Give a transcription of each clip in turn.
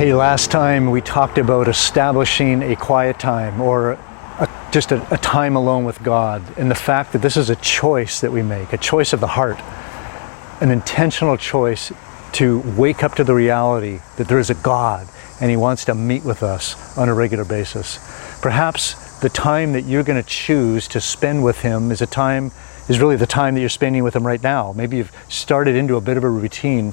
Hey, last time we talked about establishing a quiet time or just a time alone with God, and the fact that this is a choice that we make, a choice of the heart, an intentional choice to wake up to the reality that there is a God and He wants to meet with us on a regular basis. Perhaps the time that you're going to choose to spend with Him is really the time that you're spending with Him right now. Maybe you've started into a bit of a routine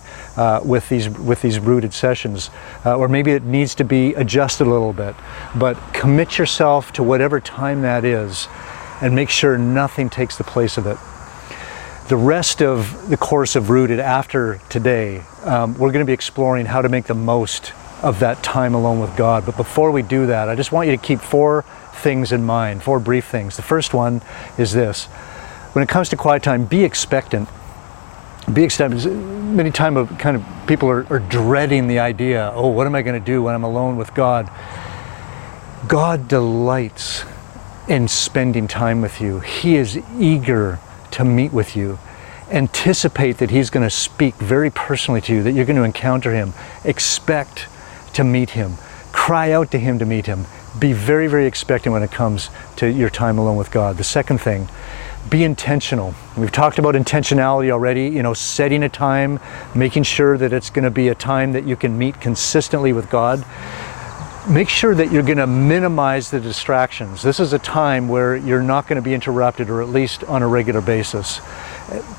with these rooted sessions, or maybe it needs to be adjusted a little bit. But commit yourself to whatever time that is, and make sure nothing takes the place of it. The rest of the course of Rooted after today, we're going to be exploring how to make the most of that time alone with God. But before we do that, I just want you to keep 4 things in mind, 4 brief things. The first one is this. When it comes to quiet time, be expectant. Be expectant. Many times people are dreading the idea, oh, what am I going to do when I'm alone with God? God delights in spending time with you. He is eager to meet with you. Anticipate that He's going to speak very personally to you, that you're going to encounter Him. Expect to meet Him. Cry out to Him to meet Him. Be very, very expectant when it comes to your time alone with God. The second thing, be intentional. We've talked about intentionality already, setting a time, making sure that it's going to be a time that you can meet consistently with God. Make sure that you're going to minimize the distractions. This is a time where you're not going to be interrupted, or at least on a regular basis.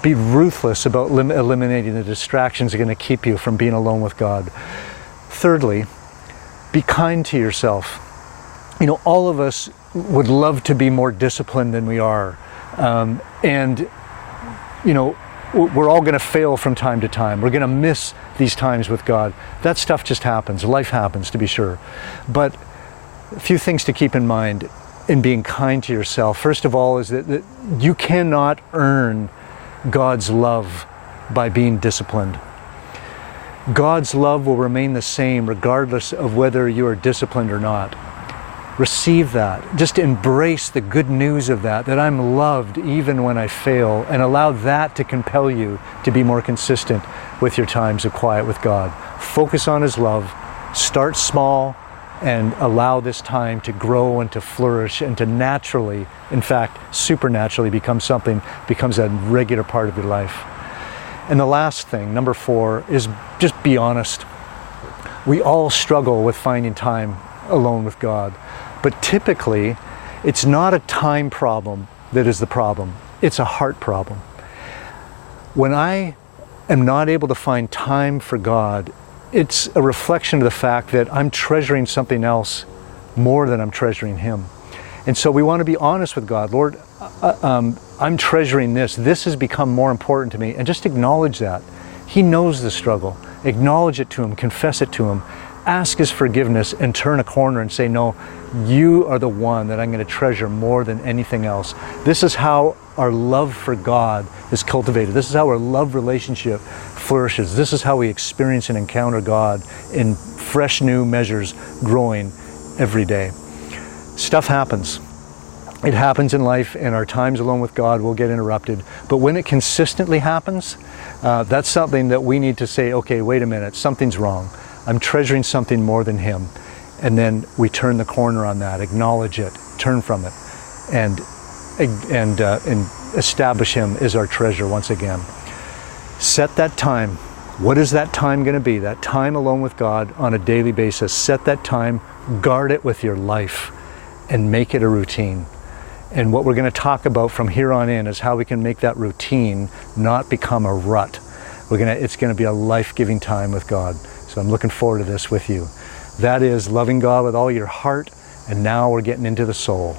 Be ruthless about eliminating the distractions that are going to keep you from being alone with God. Thirdly, be kind to yourself. All of us would love to be more disciplined than we are. We're all going to fail from time to time. We're going to miss these times with God. That stuff just happens. Life happens, to be sure. But a few things to keep in mind in being kind to yourself. First of all is that you cannot earn God's love by being disciplined. God's love will remain the same regardless of whether you are disciplined or not. Receive that. Just embrace the good news of that I'm loved even when I fail, and allow that to compel you to be more consistent with your times of quiet with God. Focus on His love. Start small and allow this time to grow and to flourish and to naturally, in fact, supernaturally becomes a regular part of your life. And the last thing, number 4, is just be honest. We all struggle with finding time alone with God. But typically, it's not a time problem that is the problem. It's a heart problem. When I am not able to find time for God, it's a reflection of the fact that I'm treasuring something else more than I'm treasuring Him. And so we want to be honest with God. Lord, I'm treasuring this. This has become more important to me. And just acknowledge that. He knows the struggle. Acknowledge it to Him. Confess it to Him. Ask His forgiveness and turn a corner and say, no, You are the one that I'm going to treasure more than anything else. This is how our love for God is cultivated. This is how our love relationship flourishes. This is how we experience and encounter God in fresh new measures, growing every day. Stuff happens. It happens in life, and our times alone with God will get interrupted. But when it consistently happens, that's something that we need to say, okay, wait a minute, something's wrong. I'm treasuring something more than Him. And then we turn the corner on that, acknowledge it, turn from it, and establish Him as our treasure once again. Set that time. What is that time going to be? That time alone with God on a daily basis. Set that time, guard it with your life, and make it a routine. And what we're going to talk about from here on in is how we can make that routine not become a rut. It's going to be a life-giving time with God. So I'm looking forward to this with you. That is loving God with all your heart, and now we're getting into the soul.